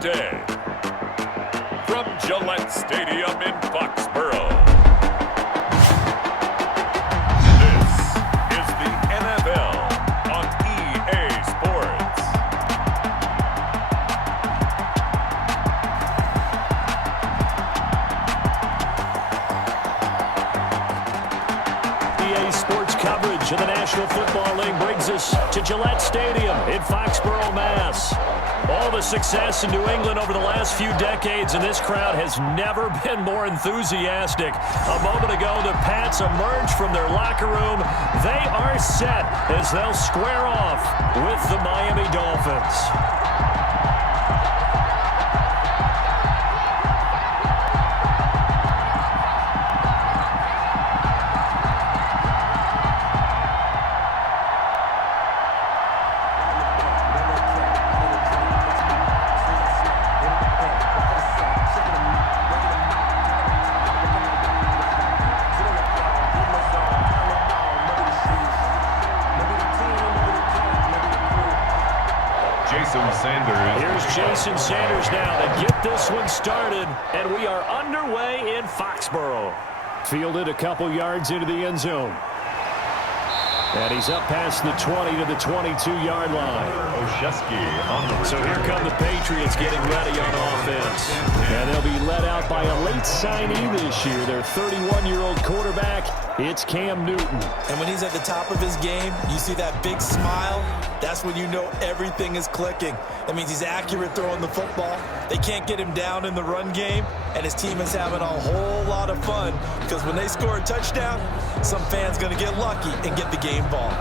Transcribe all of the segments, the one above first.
today. From Gillette Stadium in Foxborough, this is the NFL on EA Sports. EA Sports coverage of the National Football League brings us to Gillette Stadium in Foxborough, Mass. All the success in New England over the last few decades, and this crowd has never been more enthusiastic. A moment ago, the Pats emerged from their locker room. They are set as they'll square off with the Miami Dolphins. Here's Jason Sanders now to get this one started, and we are underway in Foxborough. Fielded a couple yards into the end zone. And he's up past the 20 to the 22-yard line. So here come the Patriots getting ready on offense. And they'll be led out by a late signee this year, their 31-year-old quarterback. It's Cam Newton. And when he's at the top of his game, you see that big smile. That's when you know everything is clicking. That means he's accurate throwing the football. They can't get him down in the run game. And his team is having a whole lot of fun because when they score a touchdown, some fan's going to get lucky and get the game ball.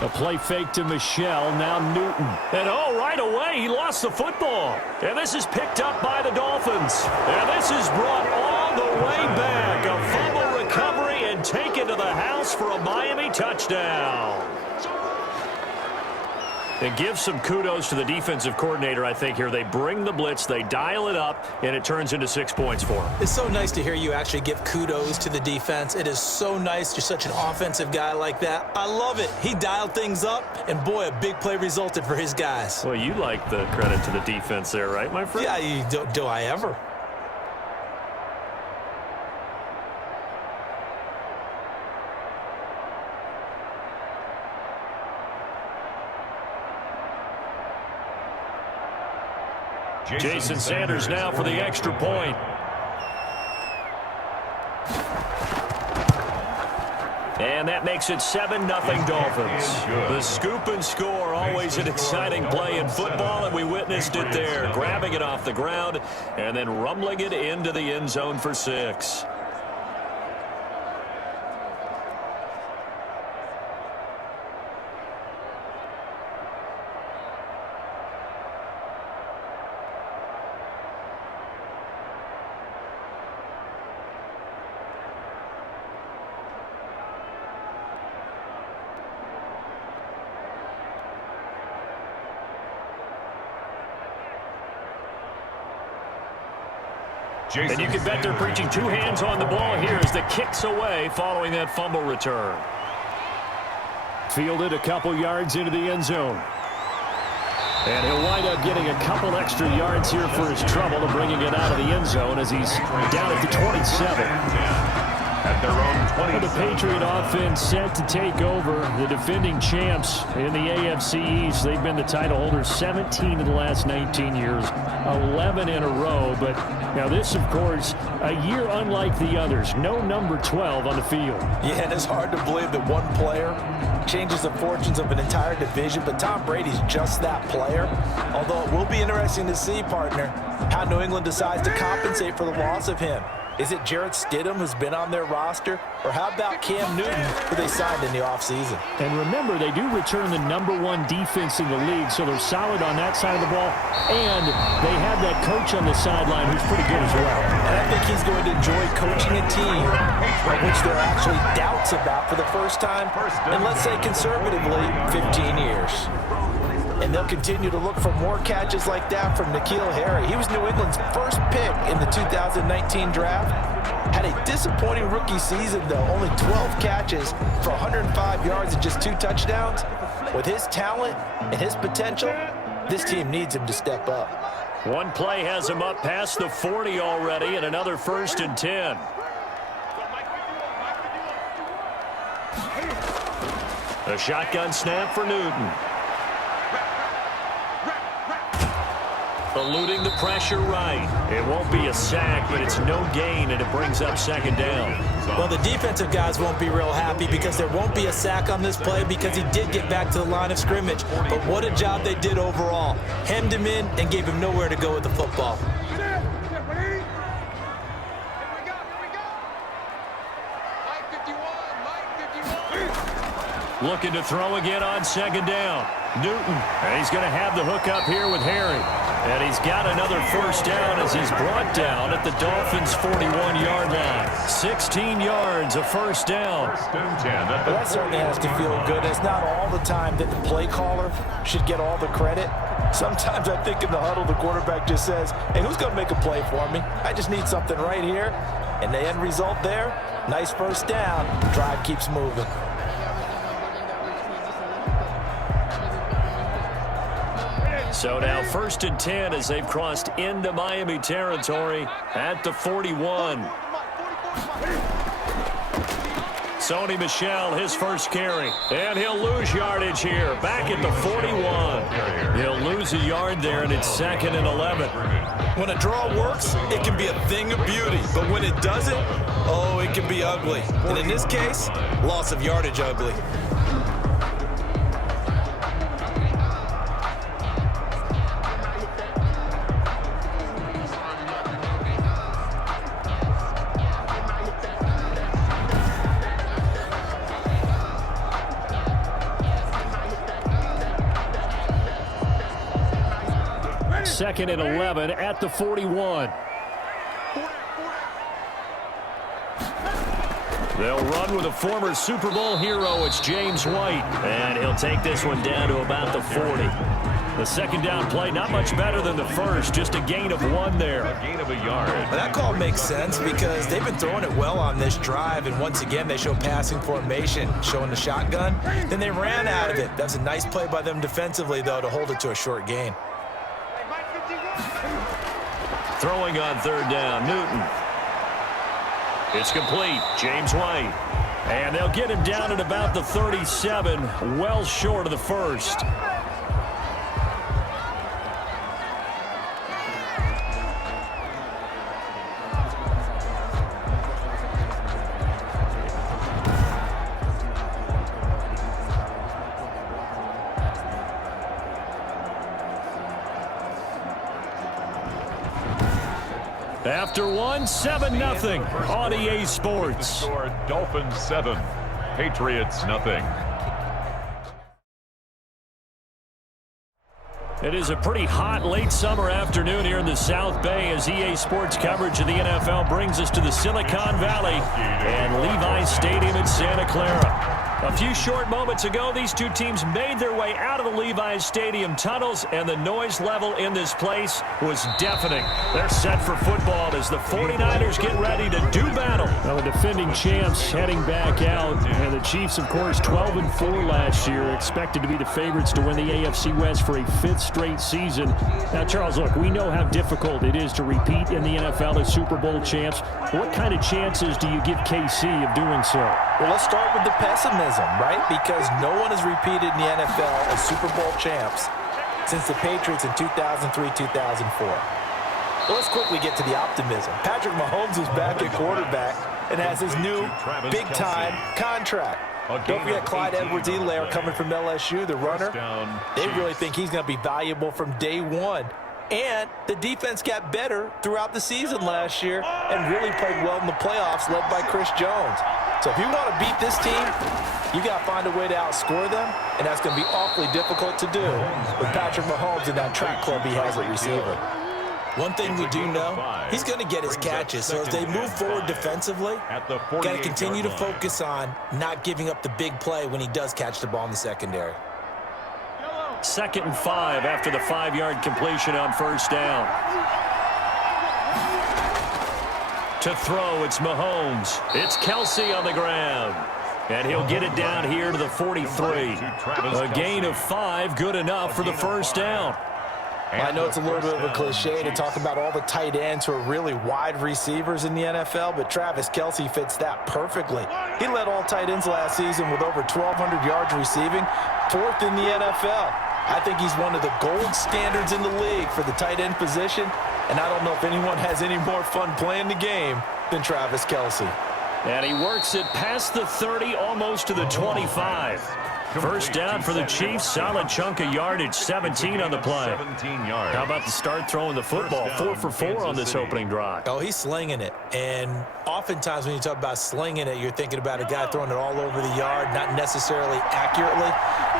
A play fake to Michelle, now Newton. And right away, he lost the football. And this is picked up by the Dolphins. And this is brought all the way back. A fumble recovery and taken to the house for a Miami touchdown. And give some kudos to the defensive coordinator, I think, here. They bring the blitz, they dial it up, and it turns into 6 points for them. It's so nice to hear you actually give kudos to the defense. It is so nice. You're such an offensive guy like that. I love it. He dialed things up, and boy, a big play resulted for his guys. Well, you like the credit to the defense there, right, my friend? Yeah, do I ever? Jason Sanders now for the extra point. And that makes it 7-0 Dolphins. The scoop and score, always an exciting play in football, and we witnessed it there. Grabbing it off the ground and then rumbling it into the end zone for 6. And you can bet they're preaching two hands on the ball here as the kick's away following that fumble return. Fielded a couple yards into the end zone. And he'll wind up getting a couple extra yards here for his trouble to bringing it out of the end zone as he's down at the 27. At their own 27. The Patriot offense set to take over. The defending champs in the AFC East. They've been the title holders 17 of the last 19 years, 11 in a row. But now this, of course, a year unlike the others. No number 12 on the field. Yeah, and it's hard to believe that one player changes the fortunes of an entire division, but Tom Brady's just that player. Although it will be interesting to see, partner, how New England decides to compensate for the loss of him. Is it Jarrett Stidham, who's been on their roster? Or how about Cam Newton, who they signed in the offseason? And remember, they do return the #1 defense in the league, so they're solid on that side of the ball. And they have that coach on the sideline who's pretty good as well. And I think he's going to enjoy coaching a team of which there are actually doubts about for the first time in, let's say, conservatively, 15 years. And they'll continue to look for more catches like that from N'Keal Harry. He was New England's first pick in the 2019 draft. Had a disappointing rookie season, though. Only 12 catches for 105 yards and just 2 touchdowns. With his talent and his potential, this team needs him to step up. One play has him up past the 40 already, and another 1st and 10. A shotgun snap for Newton. Eluding the pressure right. It won't be a sack, but it's no gain, and it brings up 2nd down. Well, the defensive guys won't be real happy because there won't be a sack on this play because he did get back to the line of scrimmage. But what a job they did overall. Hemmed him in and gave him nowhere to go with the football. Looking to throw again on 2nd down. Newton, and he's going to have the hook up here with Harry. And he's got another 1st down as he's brought down at the Dolphins' 41-yard line. 16 yards, a 1st down. But that certainly has to feel good. It's not all the time that the play caller should get all the credit. Sometimes I think in the huddle, the quarterback just says, hey, who's going to make a play for me? I just need something right here. And the end result there, nice 1st down. Drive keeps moving. So now 1st and 10 as they've crossed into Miami territory at the 41. Sony Michel, his 1st carry. And he'll lose yardage here. Back at the 41. He'll lose a yard there, and it's 2nd and 11. When a draw works, it can be a thing of beauty. But when it doesn't, oh, it can be ugly. And in this case, loss of yardage ugly. Second and 11 at the 41. They'll run with a former Super Bowl hero. It's James White. And he'll take this one down to about the 40. The 2nd down play, not much better than the 1st. Just a gain of 1 there. A gain of a yard. Well, that call makes sense because they've been throwing it well on this drive. And once again, they show passing formation, showing the shotgun. Then they ran out of it. That's a nice play by them defensively, though, to hold it to a short gain. Throwing on 3rd down, Newton. It's complete, James White. And they'll get him down at about the 37, well short of the 1st. After 7-0 on EA Sports. Score Dolphins 7, Patriots nothing. It is a pretty hot late summer afternoon here in the South Bay as EA Sports coverage of the NFL brings us to the Silicon Valley and Levi's Stadium in Santa Clara. A few short moments ago, these two teams made their way out of the Levi's Stadium tunnels, and the noise level in this place was deafening. They're set for football as the 49ers get ready to do battle. Well, the defending champs heading back out, and the Chiefs, of course, 12-4 last year, expected to be the favorites to win the AFC West for a 5th straight season. Now, Charles, look, we know how difficult it is to repeat in the NFL as Super Bowl champs. What kind of chances do you give KC of doing so? Well, let's start with the pessimism, right? Because no one has repeated in the NFL as Super Bowl champs since the Patriots in 2003-2004. Well, let's quickly get to the optimism. Patrick Mahomes is back at quarterback and has his new big-time contract. Don't forget Clyde Edwards-Helaire coming from LSU, the runner. They really think he's going to be valuable from day one. And the defense got better throughout the season last year and really played well in the playoffs, led by Chris Jones. So if you want to beat this team, you got to find a way to outscore them, and that's going to be awfully difficult to do with Patrick Mahomes and that track club he has at receiver. One thing we do know, he's going to get his catches. So as they move forward defensively, got to continue to focus on not giving up the big play when he does catch the ball in the secondary. 2nd and 5 after the 5-yard completion on first down. To throw, it's Mahomes. It's Kelsey on the ground. And he'll get it down here to the 43. A gain of 5, good enough for the first down. I know it's a little bit of a cliche to talk about all the tight ends who are really wide receivers in the NFL, but Travis Kelsey fits that perfectly. He led all tight ends last season with over 1,200 yards receiving, 4th in the NFL. I think he's one of the gold standards in the league for the tight end position, and I don't know if anyone has any more fun playing the game than Travis Kelsey. And he works it past the 30, almost to the 25. First down for the Chiefs. Solid chunk of yardage, 17 on the play. 17 yards. How about the start throwing the football? 4 for 4 on this opening drive. Oh, he's slinging it. And oftentimes when you talk about slinging it, you're thinking about a guy throwing it all over the yard, not necessarily accurately.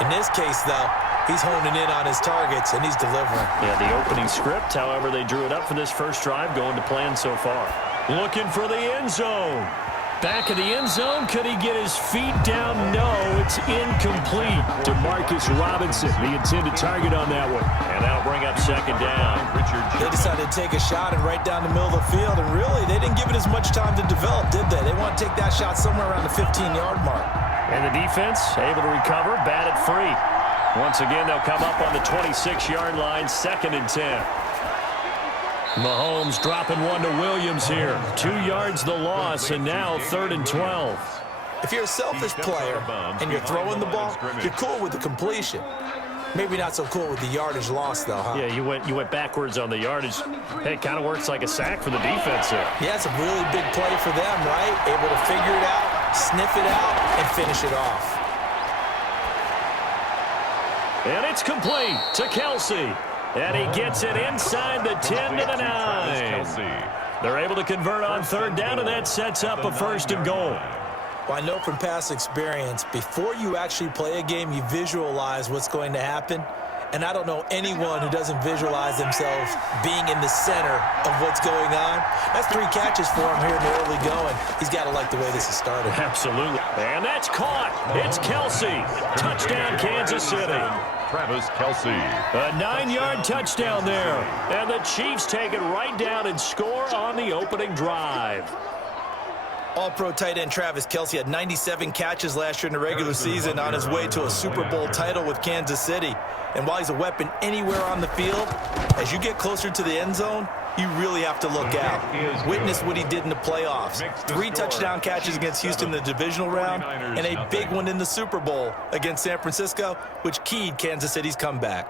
In this case, though, he's honing in on his targets, and he's delivering. Yeah, the opening script, however, they drew it up for this first drive, going to plan so far. Looking for the end zone. Back of the end zone. Could he get his feet down? No, it's incomplete to Marcus Robinson, the intended target on that one. And that'll bring up second down. They decided to take a shot and right down the middle of the field, and really, they didn't give it as much time to develop, did they? They want to take that shot somewhere around the 15-yard mark. And the defense able to recover, bat it free. Once again, they'll come up on the 26-yard line, 2nd and 10. Mahomes dropping one to Williams here. 2 yards the loss, and now 3rd and 12. If you're a selfish player and you're throwing the ball, you're cool with the completion. Maybe not so cool with the yardage loss, though, huh? Yeah, you went backwards on the yardage. Hey, it kind of works like a sack for the defense there. Yeah, it's a really big play for them, right? Able to figure it out, sniff it out, and finish it off. And it's complete to Kelsey. And he gets it inside the 10 to the 9. They're able to convert on 3rd down, and that sets up a 1st and goal. Well, I know from past experience, before you actually play a game, you visualize what's going to happen. And I don't know anyone who doesn't visualize themselves being in the center of what's going on. That's 3 catches for him here in the early going. He's got to like the way this has started. Absolutely. And that's caught. It's Kelsey. Touchdown, Kansas City. Travis Kelsey. A 9-yard touchdown there. And the Chiefs take it right down and score on the opening drive. All-pro tight end Travis Kelsey had 97 catches last year in the regular season on his way to a Super Bowl title with Kansas City. And while he's a weapon anywhere on the field, as you get closer to the end zone, you really have to look out. Witness what he did in the playoffs. 3 touchdown catches against Houston in the divisional round, and a big one in the Super Bowl against San Francisco, which keyed Kansas City's comeback.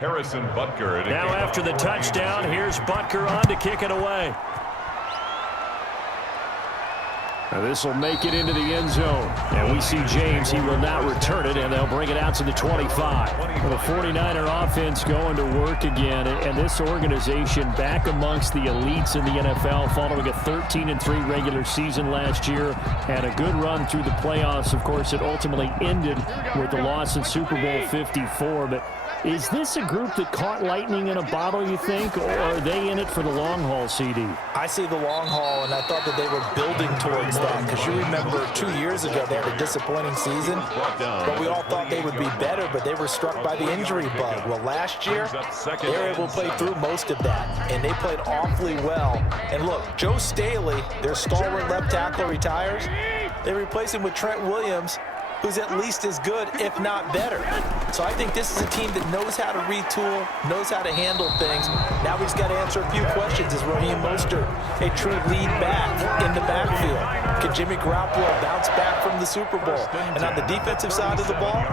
Harrison Butker. Now after the touchdown, here's Butker on to kick it away. Now this will make it into the end zone. And we see James, he will not return it, and they'll bring it out to the 25. The 49er offense going to work again, and this organization back amongst the elites in the NFL following a 13-3 regular season last year and a good run through the playoffs. Of course, it ultimately ended with the loss in Super Bowl 54, but is this a group that caught lightning in a bottle, you think, or are they in it for the long haul, CD? I see the long haul, and I thought that they were building towards that, because you remember 2 years ago they had a disappointing season, but we all thought they would be better, but they were struck by the injury bug. Well, last year, they were able to play through most of that, and they played awfully well. And look, Joe Staley, their stalwart left tackle, retires. They replace him with Trent Williams, who's at least as good, if not better. So I think this is a team that knows how to retool, knows how to handle things. Now we just got to answer a few questions. Is Raheem Mostert a true lead back in the backfield? Can Jimmy Garoppolo bounce back from the Super Bowl? And on the defensive side of the ball,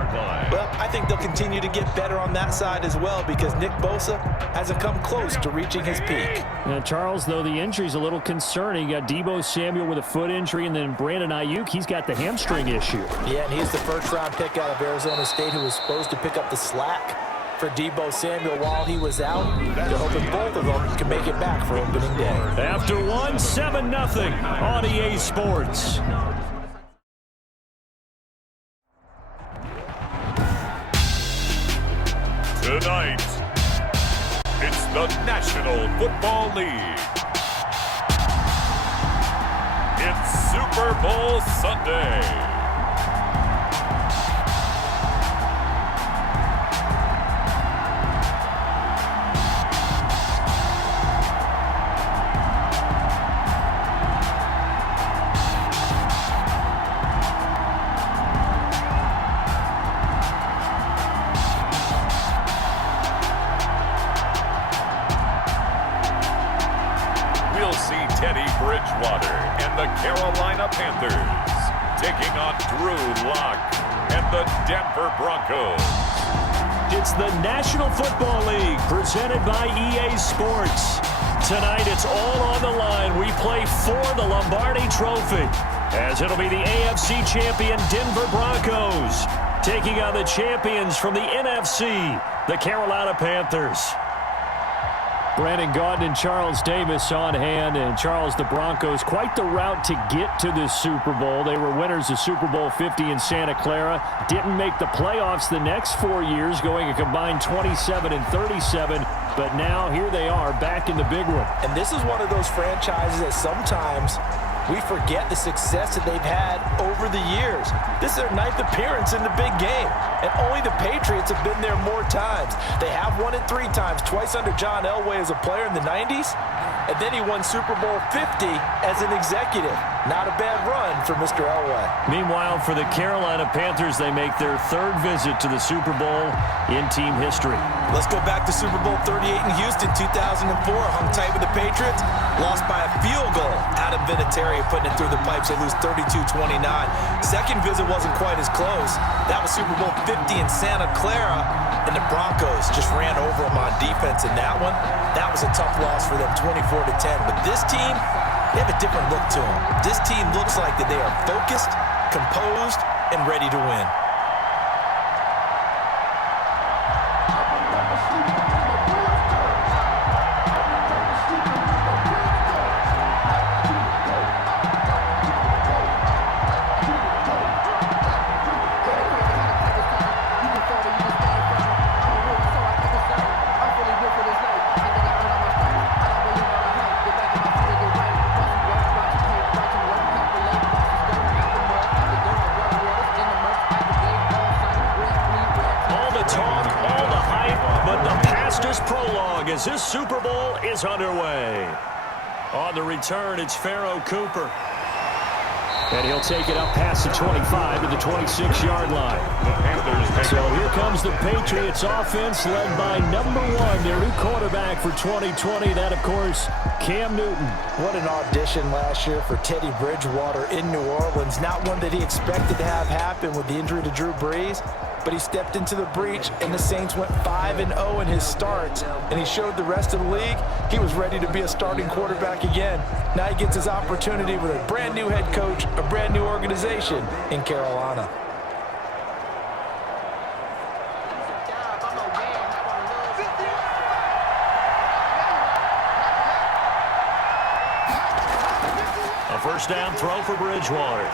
well, I think they'll continue to get better on that side as well because Nick Bosa hasn't come close to reaching his peak. Now, Charles, though, the injury's a little concerning. You got Deebo Samuel with a foot injury, and then Brandon Ayuk, he's got the hamstring issue. Yeah, and he's the first-round pick out of Arizona State who was supposed to pick up the slack for Deebo Samuel while he was out. They're hoping both of them can make it back for opening day. After one, 7-0 on EA Sports. Tonight, it's the National Football League. It's Super Bowl Sunday. Panthers taking on Drew Lock and the Denver Broncos. It's the National Football League presented by EA Sports. Tonight it's all on the line. We play for the Lombardi Trophy as it'll be the AFC champion Denver Broncos taking on the champions from the NFC, the Carolina Panthers. Brandon Gaudin and Charles Davis on hand. And Charles, the Broncos, quite the route to get to the Super Bowl. They were winners of Super Bowl 50 in Santa Clara. Didn't make the playoffs the next 4 years, going a combined 27-37. But now here they are back in the big one. And this is one of those franchises that sometimes we forget the success that they've had over the years. This is their 9th appearance in the big game, and only the Patriots have been there more times. They have won it 3 times, twice under John Elway as a player in the 90s, and then he won Super Bowl 50 as an executive. Not a bad run for Mr. Elway. Meanwhile, for the Carolina Panthers, they make their 3rd visit to the Super Bowl in team history. Let's go back to Super Bowl 38 in Houston, 2004. Hung tight with the Patriots. Lost by a field goal. Adam Vinatieri putting it through the pipes. They lose 32-29. Second visit wasn't quite as close. That was Super Bowl 50 in Santa Clara. And the Broncos just ran over them on defense in that one. That was a tough loss for them, 24-10. But this team, they have a different look to them. This team looks like that they are focused, composed, and ready to win. As this Super Bowl is underway. On the return, it's Pharaoh Cooper. And he'll take it up past the 25 to the 26-yard line. So here comes the Patriots offense led by number 1, their new quarterback for 2020. That, of course, Cam Newton. What an audition last year for Teddy Bridgewater in New Orleans. Not one that he expected to have happen with the injury to Drew Brees. But he stepped into the breach, and the Saints went 5-0 in his starts, and he showed the rest of the league he was ready to be a starting quarterback again. Now he gets his opportunity with a brand new head coach, a brand new organization in Carolina. A first down throw for Bridgewater.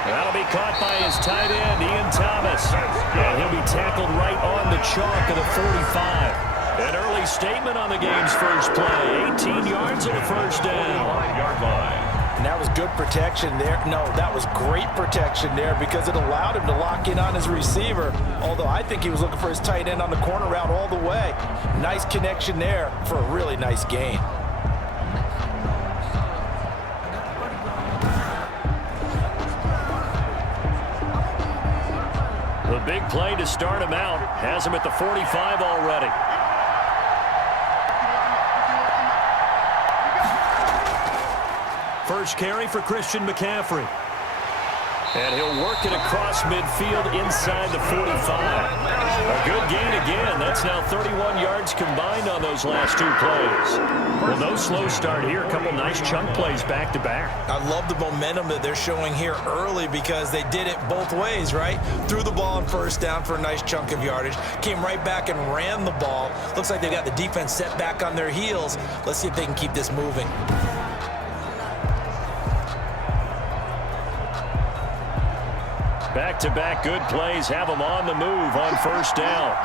That'll be caught by his tight end, Ian Thomas. And he'll be tackled right on the chalk of the 45. An early statement on the game's first play. 18 yards on the first down. And that was good protection there. No, that was great protection there because it allowed him to lock in on his receiver. Although I think he was looking for his tight end on the corner route all the way. Nice connection there for a really nice gain. big play to start him out. Has him at the 45 already. First carry for Christian McCaffrey. And he'll work it across midfield inside the 45. A good gain again. That's now 31 yards combined on those last two plays. Well, no slow start here. A couple nice chunk plays back-to-back. I love the momentum that they're showing here early because they did it both ways, right? Threw the ball on first down for a nice chunk of yardage. Came right back and ran the ball. Looks like they got the defense set back on their heels. Let's see if they can keep this moving. Back-to-back good plays have them on the move on first down.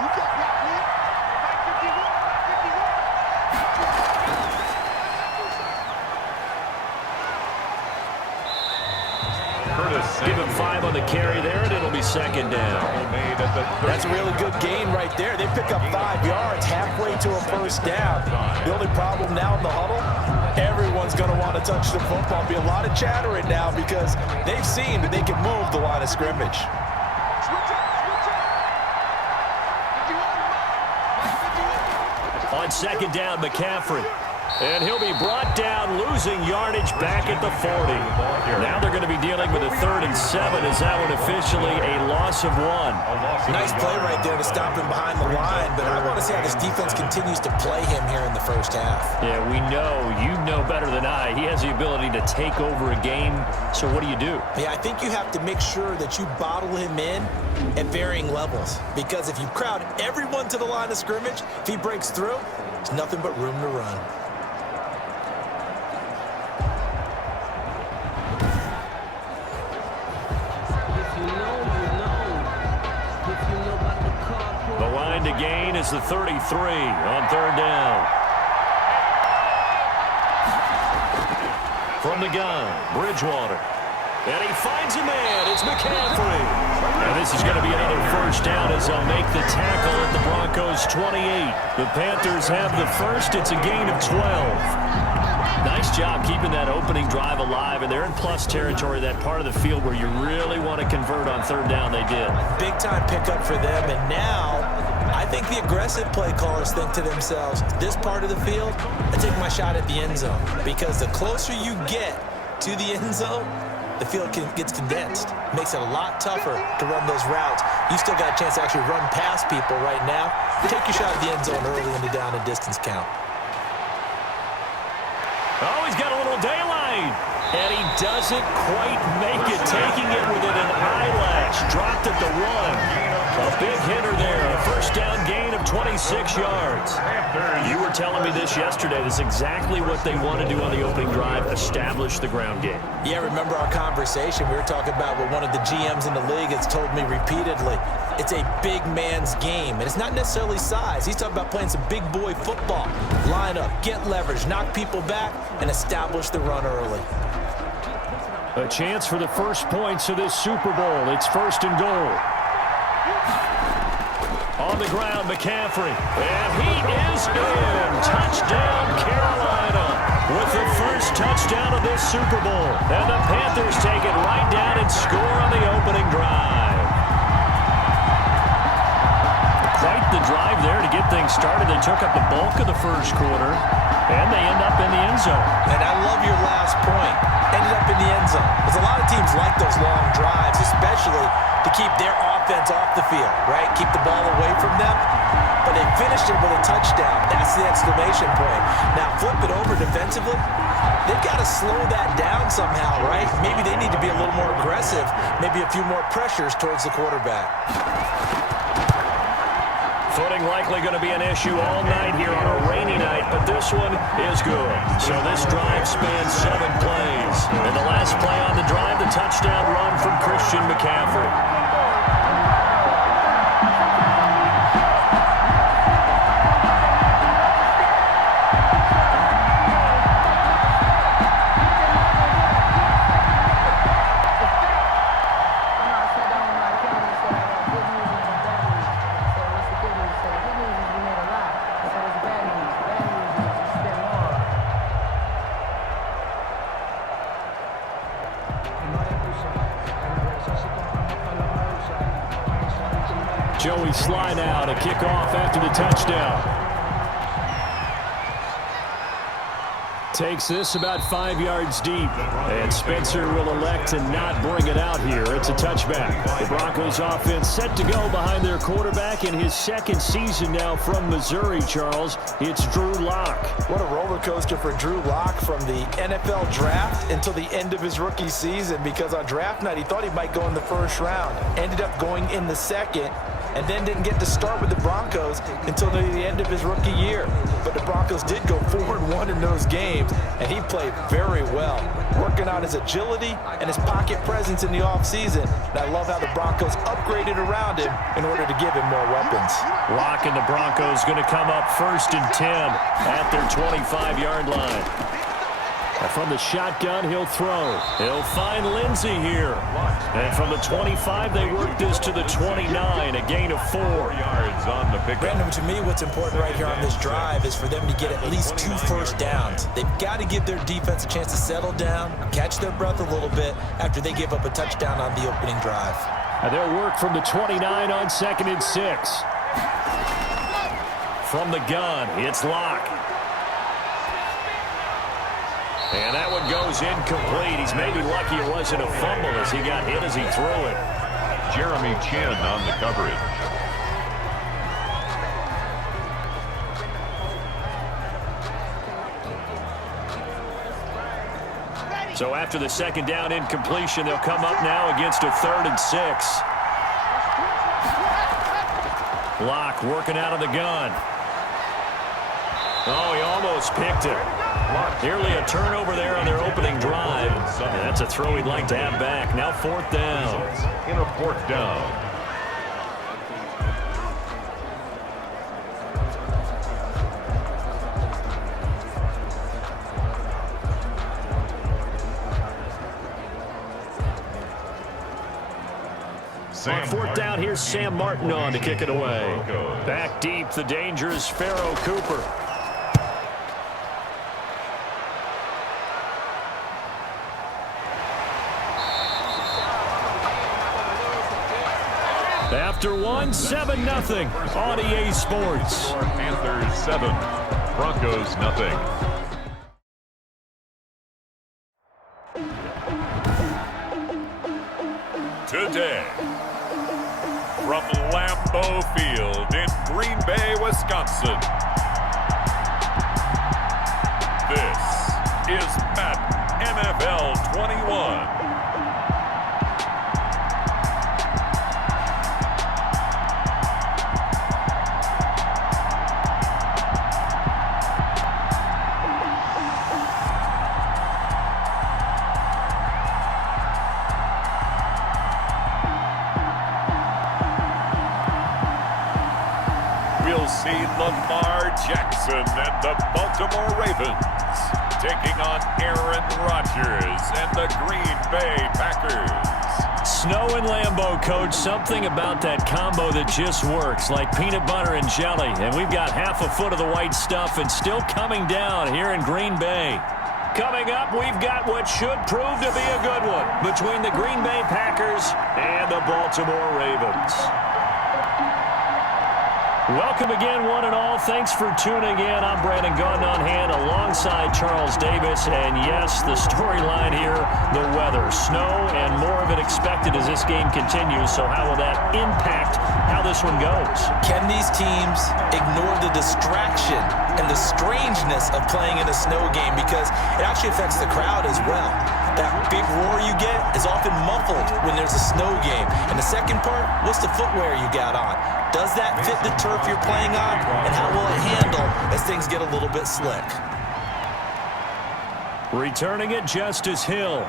Give him 5 on the carry there, and it'll be second down. That's a really good gain right there. They pick up 5 yards halfway to a first down. The only problem now in the huddle, everyone's going to want to touch the football. Be a lot of chattering now because they've seen that they can move the line of scrimmage. On second down, McCaffrey. And he'll be brought down, losing yardage back at the 40. Now they're going to be dealing with a 3rd and 7. Is that one officially a loss of 1? Nice play right there to stop him behind the line, but I want to see how this defense continues to play him here in the first half. Yeah, we know. You know better than I. He has the ability to take over a game, so what do you do? Yeah, I think you have to make sure that you bottle him in at varying levels, because if you crowd everyone to the line of scrimmage, if he breaks through, there's nothing but room to run. The line to gain is the 33 on 3rd down. From the gun, Bridgewater. And he finds a man. It's McCaffrey. And this is going to be another first down as they'll make the tackle at the Broncos' 28. The Panthers have the first. It's a gain of 12. Nice job keeping that opening drive alive, and they're in plus territory, that part of the field where you really want to convert on 3rd down. They did. Big-time pickup for them, and now I think the aggressive play callers think to themselves, this part of the field, I take my shot at the end zone, because the closer you get to the end zone, the field gets condensed. Makes it a lot tougher to run those routes. You still got a chance to actually run past people right now. Take your shot at the end zone early in the down and distance count. Oh, he's got a little daylight. And he doesn't quite make it, taking it within an eyelash. Dropped at the 1. A big hitter there. A first down gain of 26 yards. You were telling me this yesterday. This is exactly what they want to do on the opening drive, establish the ground game. Yeah, remember our conversation. We were talking about what one of the GMs in the league has told me repeatedly. It's a big man's game, and it's not necessarily size. He's talking about playing some big boy football. Line up, get leverage, knock people back, and establish the run early. A chance for the first points of this Super Bowl. It's 1st and goal. On the ground, McCaffrey. And he is in. Touchdown, Carolina. With the first touchdown of this Super Bowl. And the Panthers take it right down and score on the opening drive. Quite the drive there to get things started. They took up the bulk of the first quarter, and they end up in the end zone. And I love your last point. Ended up in the end zone. Because a lot of teams like those long drives, especially to keep their offense off the field, right? Keep the ball away from them. But they finished it with a touchdown. That's the exclamation point. Now flip it over defensively. They've got to slow that down somehow, right? Maybe they need to be a little more aggressive. Maybe a few more pressures towards the quarterback. Footing likely going to be an issue all night here on a rainy night, but this one is good. So this drive spans 7 plays. And the last play on the drive, the touchdown run from Christian McCaffrey. Joey Sly now to kick off after the touchdown. Takes this about 5 yards deep. And Spencer will elect to not bring it out here. It's a touchback. The Broncos offense set to go behind their quarterback in his second season now from Missouri, Charles. It's Drew Lock. What a roller coaster for Drew Lock from the NFL draft until the end of his rookie season, because on draft night he thought he might go in the first round. Ended up going in the second, and then didn't get to start with the Broncos until near the end of his rookie year. But the Broncos did go 4-1 in those games, and he played very well, working on his agility and his pocket presence in the offseason. And I love how the Broncos upgraded around him in order to give him more weapons. Lock and the Broncos going to come up 1st and 10 at their 25-yard line. And from the shotgun, he'll throw. He'll find Lindsey here. And from the 25, they work this to the 29, a gain of 4 yards on the pickup. Brandon, to me, what's important right here on this drive is for them to get at least 2 first downs. They've got to give their defense a chance to settle down, catch their breath a little bit after they give up a touchdown on the opening drive. And they'll work from the 29 on 2nd and 6. From the gun, it's Lock. And that one goes incomplete. He's maybe lucky it wasn't a fumble as he got hit as he threw it. Jeremy Chin on the coverage. So after the second down incompletion, they'll come up now against a 3rd and 6. Lock working out of the gun. Oh, he almost picked it. Nearly a turnover there on their opening drive. And that's a throw he'd like to have back. Now 4th down. In a 4th down. On 4th down, here's Sam Martin on to kick it away. Back deep, the dangerous Pharaoh Cooper. After one, 7-0 on EA Sports. Panthers 7, Broncos nothing. Today, from Lambeau Field in Green Bay, Wisconsin, this is Madden NFL 21. We'll see Lamar Jackson and the Baltimore Ravens taking on Aaron Rodgers and the Green Bay Packers. Snow and Lambeau, Coach. Something about that combo that just works, like peanut butter and jelly. And we've got half a foot of the white stuff and still coming down here in Green Bay. Coming up, we've got what should prove to be a good one between the Green Bay Packers and the Baltimore Ravens. Welcome again, one and all. Thanks for tuning in. I'm Brandon Gaunt on hand alongside Charles Davis. And yes, the storyline here, the weather. Snow and more of it expected as this game continues. So how will that impact how this one goes? Can these teams ignore the distraction and the strangeness of playing in a snow game? Because it actually affects the crowd as well. That big roar you get is often muffled when there's a snow game. And the second part, what's the footwear you got on? Does that fit the turf you're playing on? And how will it handle as things get a little bit slick? Returning it, Justice Hill.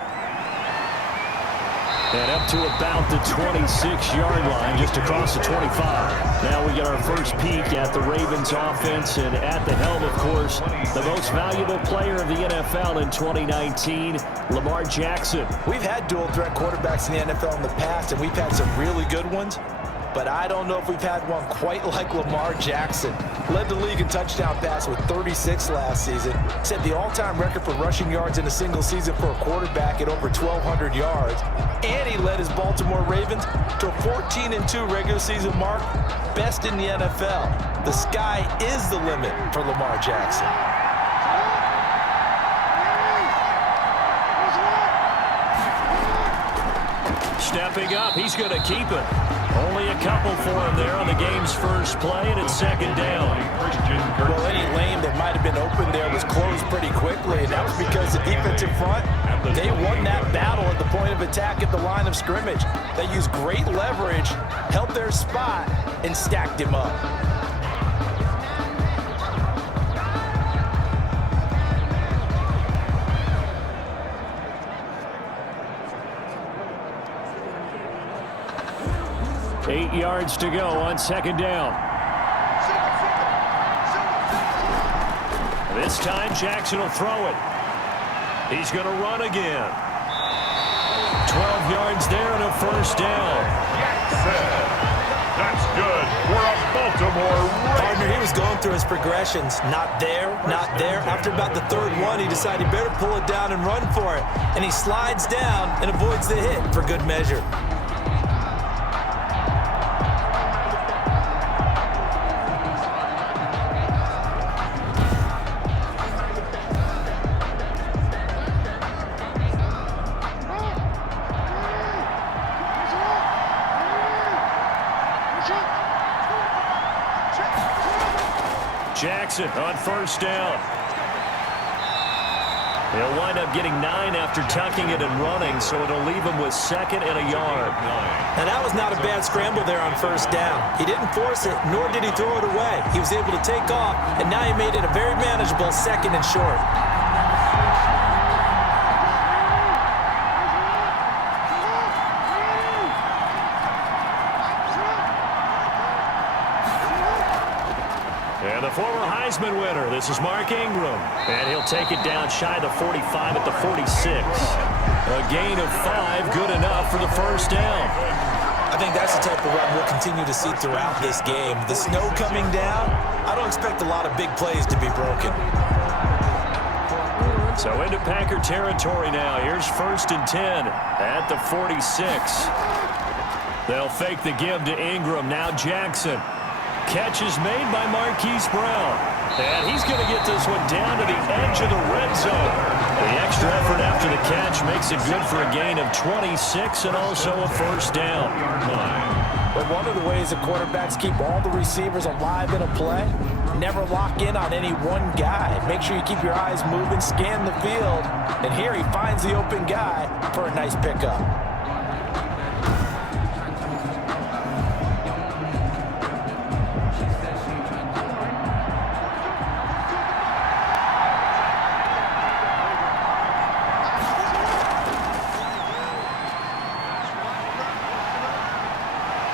And up to about the 26-yard line, just across the 25. Now we get our first peek at the Ravens offense, and at the helm, of course, the most valuable player of the NFL in 2019, Lamar Jackson. We've had dual-threat quarterbacks in the NFL in the past, and we've had some really good ones. but I don't know if we've had one quite like Lamar Jackson. Led the league in touchdown pass with 36 last season. Set the all-time record for rushing yards in a single season for a quarterback at over 1,200 yards. And he led his Baltimore Ravens to a 14-2 regular season mark, best in the NFL. The sky is the limit for Lamar Jackson. Stepping up, he's going to keep it. Only a couple for him there on the game's first play, and it's second down. Well, any lane that might have been open there was closed pretty quickly, and that was because the defensive front, they won that battle at the point of attack at the line of scrimmage. They used great leverage, held their spot, and stacked him up. Eight yards to go on second down. This time, Jackson will throw it. He's going to run again. 12 yards there and a first down. Jackson. That's good for a Baltimore Ravens. Partner, he was going through his progressions. Not there, not there. After about the third one, he decided he better pull it down and run for it. And he slides down and avoids the hit for good measure. Jackson on first down. He'll wind up getting 9 after tucking it and running, so it'll leave him with second and a yard. Now, that was not a bad scramble there on first down. He didn't force it, nor did he throw it away. He was able to take off, and now he made it a very manageable second and short. And the former Heisman winner, this is Mark Ingram. And he'll take it down shy of the 45 at the 46. A gain of 5, good enough for the first down. I think that's the type of run we'll continue to see throughout this game. The snow coming down, I don't expect a lot of big plays to be broken. So into Packer territory now. Here's first and 10 at the 46. They'll fake the give to Ingram. Now Jackson. Catch is made by Marquise Brown. And he's going to get this one down to the edge of the red zone. The extra effort after the catch makes it good for a gain of 26 and also a first down. But one of the ways the quarterbacks keep all the receivers alive in a play, never lock in on any one guy. Make sure you keep your eyes moving, scan the field. And here he finds the open guy for a nice pickup.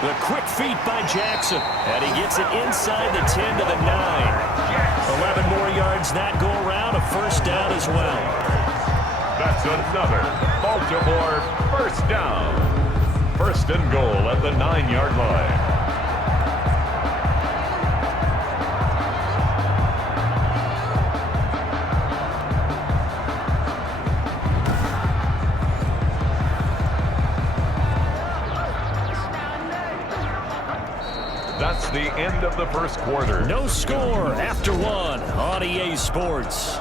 The quick feet by Jackson. And he gets it inside the 10 to the 9. 11 more yards that go around. A first down as well. That's another Baltimore first down. First and goal at the 9-yard line. That's the end of the first quarter. No score after one on EA Sports.